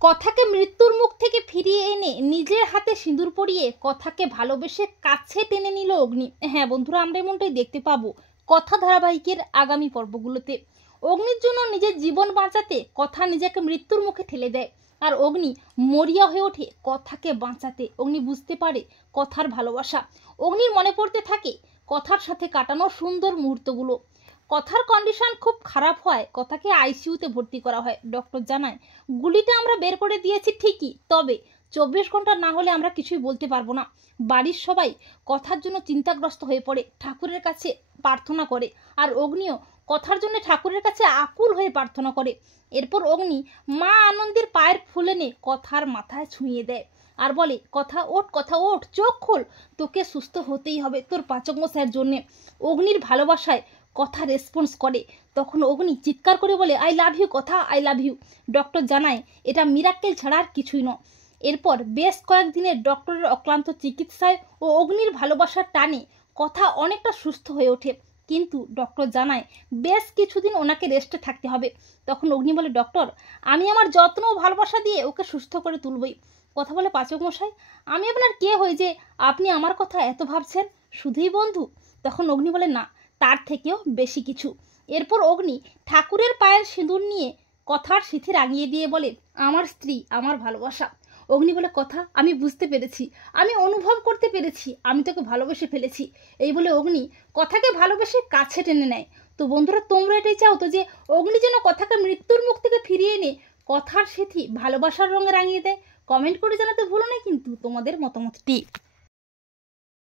কথাকে মৃত্যুর মুখ থেকে ফিরিয়ে এনে নিজের হাতে সিঁদুর পরিয়ে কথাকে ভালোবেসে কাছে টেনে নিল অগ্নি। হ্যাঁ বন্ধুরা, আমরা এমনটাই দেখতে পাবো কথা ধারাবাহিকের আগামী পর্বগুলোতে। অগ্নির জন্য নিজের জীবন বাঁচাতে কথা নিজেকে মৃত্যুর মুখে ঠেলে দেয়, আর অগ্নি মরিয়া হয়ে ওঠে কথাকে বাঁচাতে। অগ্নি বুঝতে পারে কথার ভালোবাসা। অগ্নির মনে পড়তে থাকে কথার সাথে কাটানো সুন্দর মুহূর্তগুলো। কথার কন্ডিশন খুব খারাপ হয়, কথাকে আইসিইউতে ভর্তি করা হয়। ডক্টর জানায়, গুলিটা আমরা বের করে দিয়েছি ঠিকই, তবে 24 ঘন্টা না হলে আমরা কিছুই বলতে পারবো না। বাড়ির সবাই কথার জন্য চিন্তাগ্রস্ত হয়ে পড়ে, ঠাকুরের কাছে প্রার্থনা করে, আর অগ্নিও কথার জন্য ঠাকুরের কাছে আকুল হয়ে প্রার্থনা করে। এরপর অগ্নি মা আনন্দের পায়ের ফুল এনে কথার মাথায় ছুঁয়ে দেয় আর বলে, কথা ওঠ, চোখ খোল, তোকে সুস্থ হতেই হবে তোর পাচক মশাইয়ের জন্যে। অগ্নির ভালোবাসায় কথা রেসপন্স করে। তখন অগ্নি চিৎকার করে বলে, আই লাভ ইউ কথা, আই লাভ ইউ। ডক্টর জানায় এটা মিরাক্কেল ছাড়া আর কিছুই নয়। এরপর বেশ কয়েকদিনের ডক্টরের অক্লান্ত চিকিৎসায় ও অগ্নির ভালোবাসার টানে কথা অনেকটা সুস্থ হয়ে ওঠে। কিন্তু ডক্টর জানায় বেশ কিছুদিন ওনাকে রেস্টে থাকতে হবে। তখন অগ্নি বলে, ডক্টর আমি আমার যত্ন ও ভালোবাসা দিয়ে ওকে সুস্থ করে তুলবই। কথা বলে, পাচক মশাই আমি আপনার কে হই যে আপনি আমার কথা এত ভাবছেন? শুধুই বন্ধু? তখন অগ্নি বলে, না, তার থেকেও বেশি কিছু। এরপর অগ্নি ঠাকুরের পায়ের সিঁদুর নিয়ে কথার সিঁথি রাঙিয়ে দিয়ে বলে, আমার স্ত্রী, আমার ভালোবাসা। অগ্নি বলে, কথা আমি বুঝতে পেরেছি, আমি অনুভব করতে পেরেছি, আমি তোকে ভালোবেসে ফেলেছি। এই বলে অগ্নি কথাকে ভালোবেসে কাছে টেনে নেয়। তো বন্ধুরা, তোমরা এটাই চাও তো যে অগ্নি যেন কথাকে মৃত্যুর মুখ থেকে ফিরিয়ে এনে কথার সিঁথি ভালোবাসার রঙে রাঙিয়ে দেয়? কমেন্ট করে জানাতে ভুলো না কিন্তু তোমাদের মতামতটি।